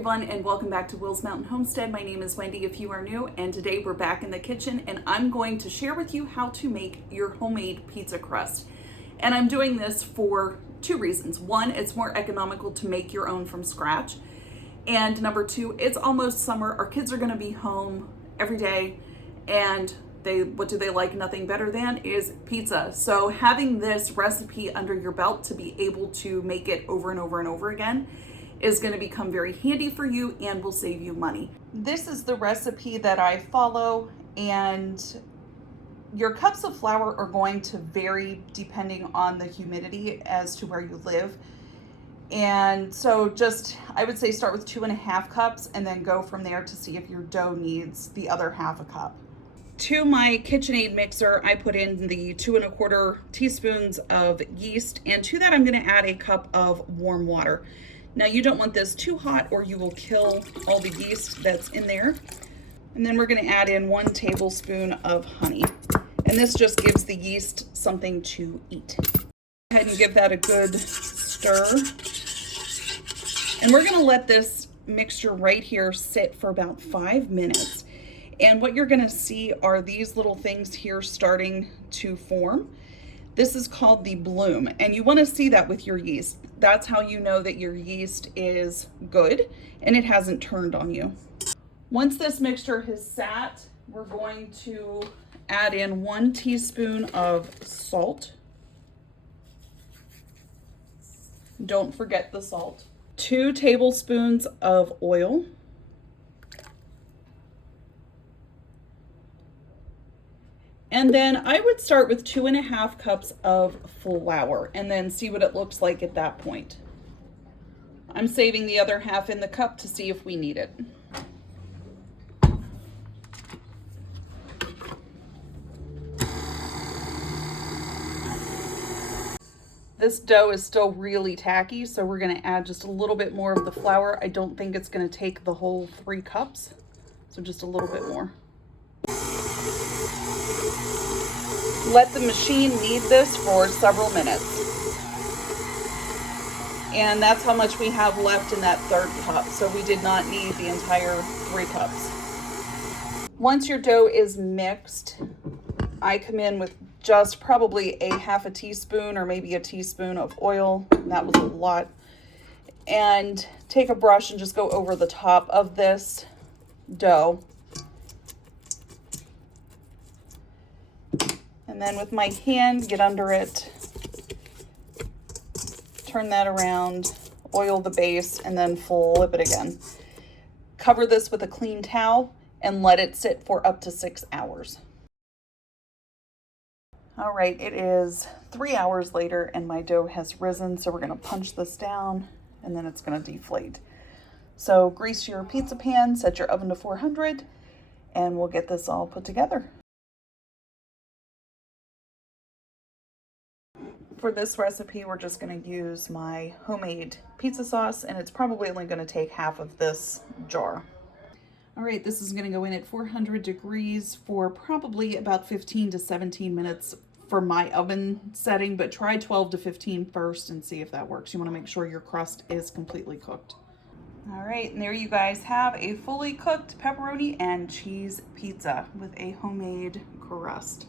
everyone, and welcome back to Will's Mountain Homestead. My name is Wendy if you are new, and today we're back in the kitchen and I'm going to share with you how to make your homemade pizza crust. And I'm doing this for two reasons. One, it's more economical to make your own from scratch. And number two, it's almost summer. Our kids are going to be home every day, and what do they like? Nothing better than is pizza. So having this recipe under your belt to be able to make it over and over and over again is going to become very handy for you and will save you money. This is the recipe that I follow, and your cups of flour are going to vary depending on the humidity as to where you live. And so I would say start with 2.5 cups and then go from there to see if your dough needs the other half a cup. To my KitchenAid mixer, I put in the 2¼ teaspoons of yeast, and to that I'm going to add a cup of warm water. Now you don't want this too hot or you will kill all the yeast that's in there. And then we're going to add in 1 tablespoon of honey. And this just gives the yeast something to eat. Go ahead and give that a good stir. And we're going to let this mixture right here sit for about 5 minutes. And what you're going to see are these little things here starting to form. This is called the bloom, and you want to see that with your yeast. That's how you know that your yeast is good and it hasn't turned on you. Once this mixture has sat, we're going to add in 1 teaspoon of salt. Don't forget the salt. 2 tablespoons of oil. And then I would start with 2.5 cups of flour and then see what it looks like at that point. I'm saving the other half in the cup to see if we need it. This dough is still really tacky, so we're going to add just a little bit more of the flour. I don't think it's going to take the whole 3 cups, so just a little bit more. Let the machine knead this for several minutes. And that's how much we have left in that 3rd cup. So we did not need the entire 3 cups. Once your dough is mixed, I come in with just probably a half a teaspoon or maybe a teaspoon of oil. That was a lot. And take a brush and just go over the top of this dough. And then with my hand, get under it, turn that around, oil the base, and then flip it again. Cover this with a clean towel and let it sit for up to 6 hours. All right, it is 3 hours later and my dough has risen, so we're gonna punch this down and then it's gonna deflate. So grease your pizza pan, set your oven to 400, and we'll get this all put together. For this recipe, we're just going to use my homemade pizza sauce, and it's probably only going to take half of this jar. All right, this is going to go in at 400 degrees for probably about 15 to 17 minutes for my oven setting, but try 12 to 15 first and see if that works. You want to make sure your crust is completely cooked. All right, and there you guys have a fully cooked pepperoni and cheese pizza with a homemade crust.